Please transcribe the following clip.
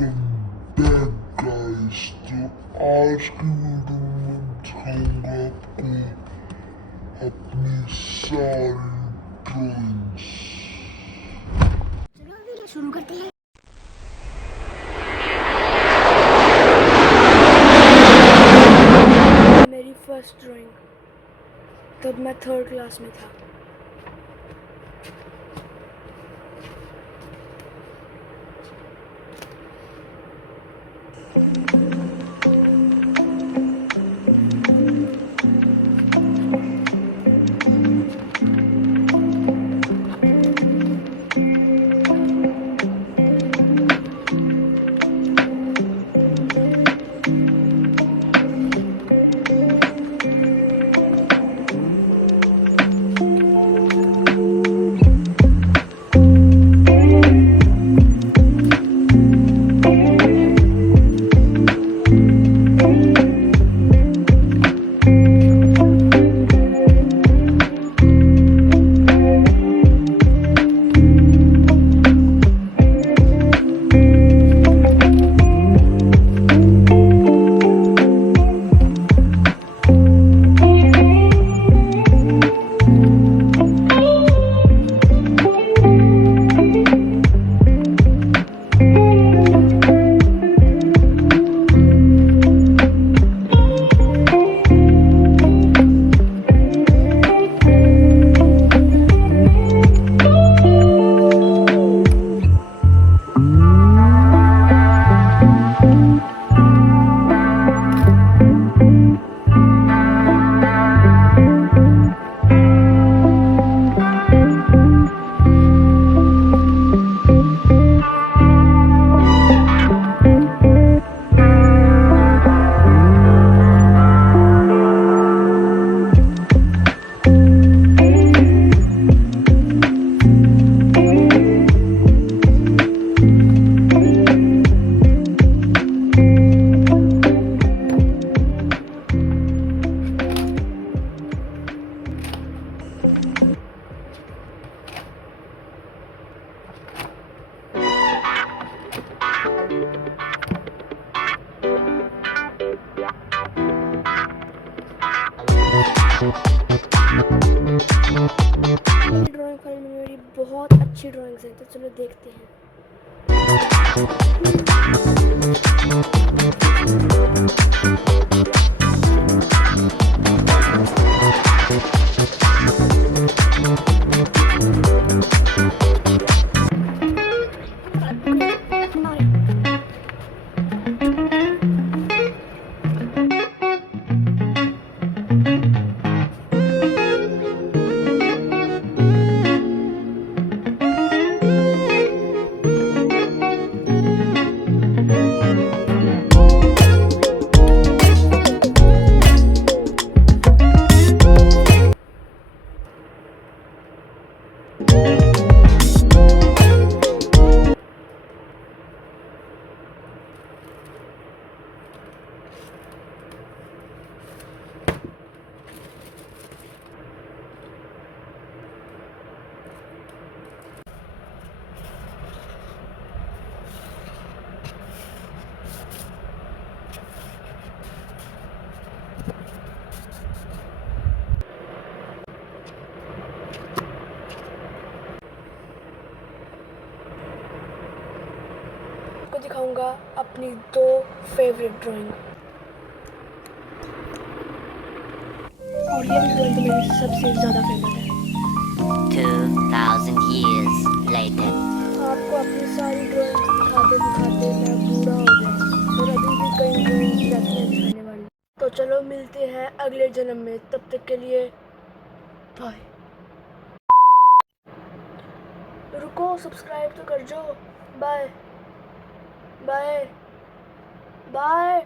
Back guys. तो आज की वीडियो में दिखाऊंगा आपको अपनी सारी ड्राइंग्स। चलो वीडियो शुरू करते हैं। मेरी फर्स्ट ड्राइंग तब मैं 3rd क्लास में था। ड्राइंग फाइल में मेरी बहुत अच्छी ड्राइंग्स हैं, तो चलो देखते हैं। आपको दिखाऊंगा अपनी 2 फेवरेट ड्राइंग, और ये भी ड्राइंग मेरी सबसे ज़्यादा फेवरेट है। 2000 years later. आपको अपनी सारी ड्राइंग्स दिखाते दिखाते मैं बूढ़ा हो गया और अभी भी कई ड्राइंग्स रहती हैं दिखाने वाली। तो चलो मिलते हैं अगले जन्म में, तब तक के लिए बाय। रुको, सब्सक्राइब तो कर जो। Bye bye bye.